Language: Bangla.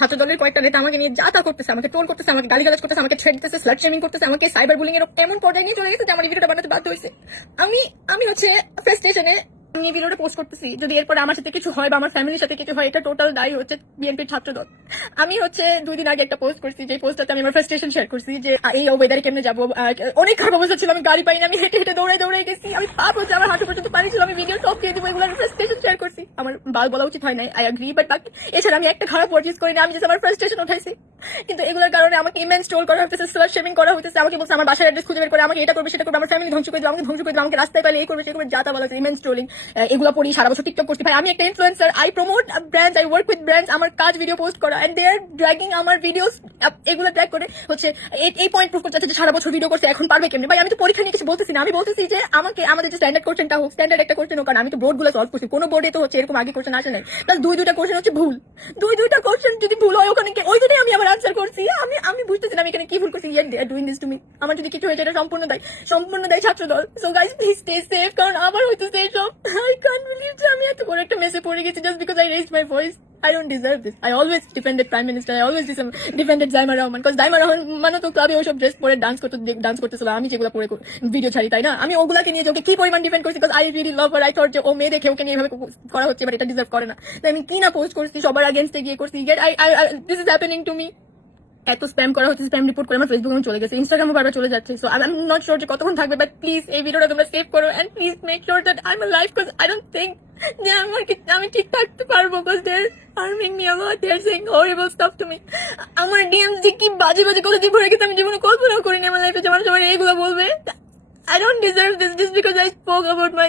ছাত্র দলের কয়েকটা নেতা আমাকে নিয়ে যা তা করতেছে, আমাকে ট্রোল করতেছে, আমাকে গালিগালাজ করতেছে, আমাকে থ্রেট দিতেছে, স্লাট শেমিং করতেছে, আমাকে সাইবার বুলিং এর এমন পর্যায়ে নিয়ে চলে গেছে যে আমার এই ভিডিওটা বানাতে বাধ্য হয়েছে। আমি আমি হচ্ছে ফ্রাস্ট্রেশনে আমি এই ভিডিওটা পোস্ট করতেছি। যদি এরপরে আমার সাথে কিছু হয় বা আমার ফ্যামিলির সাথে কিছু হয়, এটা টোটাল দায়ী হচ্ছে বিএনপির ছাত্রদল। আমি হচ্ছে 2 দিন আগে একটা পোস্ট করছি, যে পোস্টটাতে আমি আমার ফ্রাস্ট্রেশন শেয়ার করছি যে এই ওয়েদারে কেমনে যাবো, অনেক খারাপ অবস্থা ছিল, আমি গাড়ি পাইনি, আমি হেঁটে হেঁটে দৌড়াই গেছি, আমি পাপ হচ্ছে আমার হাঁটু পর্যন্ত পানি ছিল, আমি ভিডিও টপ দিয়ে দিব, এগুলো ফ্রাস্ট্রেশন শেয়ার করছি। আমার বলা উচিত হয় নাই, আই এগ্রি, বাট বাকি এছাড়া আমি একটা খারাপ ওয়ার্ড ইউজ করি না, আমি জাস্ট আমার ফ্রাস্ট্রেশন উঠাইছি। কিন্তু এগুলোর কারণে আমাকে ইমেন্স ট্রোল করা হচ্ছে, স্লাট শেমিং করা হচ্ছে, আমাকে বলছে আমার বাসার অ্যাড্রেস খুঁজে বের করে, আমাকে এটা করবে সেটা করবে, আমার ফ্যামিলি ধ্বংস করে দেবে, আমাকে ধ্বংস করে দেবে, আমাকে রাস্তায় পেলে এই করবে সে করবে, যা তা বলা হচ্ছে, ইমেন্স ট্রোলিং। এগুলো পড়ি, সারা বছর টিকটক করছি। ভাই আমি একটা influencer, I promote brands, I work with brands, আমার কাজ ভিডিও পোস্ট করা, এন্ড দে আর ড্র্যাগিং আমার ভিডিওস, এগুলো ট্র্যাক করে হচ্ছে এই পয়েন্ট প্রুফ করতে চাচ্ছে যে সারা বছর ভিডিও করছে, এখন পারবে কেমনি। ভাই আমি তো পরীক্ষা নিয়ে কিছু বলতেছি না, আমি বলতেছি যে আমাকে আমাদের যে স্ট্যান্ডার্ড কোশ্চেনটা হোক, স্ট্যান্ডার্ড একটা কোশ্চেন হোক, কারণ আমি তো বোর্ড গুলো সলভ করছি, কোনো বোর্ডে তো হচ্ছে এরকম আগে কোশ্চেন আসে নাই, প্লাস দুইটা কোশ্চেন হচ্ছে ভুল, দুইটা কোশ্চেন যদি ভুল হয় ওখানে ওই দিনে আমি আবার আনসার করছি। আমি বুঝতেছি না আমি এখানে কি ভুল করছি। Yet they are doing this to me. আমার যদি কিছু হয়েছে এটা সম্পূর্ণ দেয় Chhatradal. So guys please stay safe, কারণ আমার হইতেছে এসব। আই কান্ট বিলিভ যে আমি এত বড় একটা মেসে পড়ে গেছি just because I raised my voice. I don't deserve this. I always defended Prime Minister. I always defended Zaima Rahman. Because Zaima Rahman তো ক্লাবে ওইসব ড্রেস পরে ডান্স করতেছিল, আমি যেগুলো পরে ভিডিও ছাড়ি, তাই না? আমি ওগুলাকে নিয়ে যে ওকে কি পরিমাণ ডিফেন্ড করছি, because I really love her. I thought যে ও মেয়ে দেখে ওকে নিয়ে এভাবে করা হচ্ছে, বাট এটা ডিজার্ভ করে না। তাই আমি কি না পোস্ট করছি, সবার আগেনস্টে গিয়ে করছি। This is happening to me. এত স্প্যাম করা হচ্ছে, স্প্যাম রিপোর্ট করে আমার ফেসবুক চলে গেছে, ইনস্টাগ্রামও বারবার চলে যাচ্ছে। So I am not sure যে কতক্ষণ থাকবে, বাট প্লিজ এই ভিডিওটা তোমরা সেভ করো and please make sure that I am live, because I don't think যে আমি ঠিক থাকতে পারবো, because they are harming me a lot, they are saying horrible stuff to me. আমার ডিএমস যে কি বাজে বাজে কথা দিয়ে ভরে গেছে, আমি জীবনে কল্পনাও করিনি আমার লাইফে যে আমার সবাই এইগুলো বলবে। I don't deserve this just because I spoke about my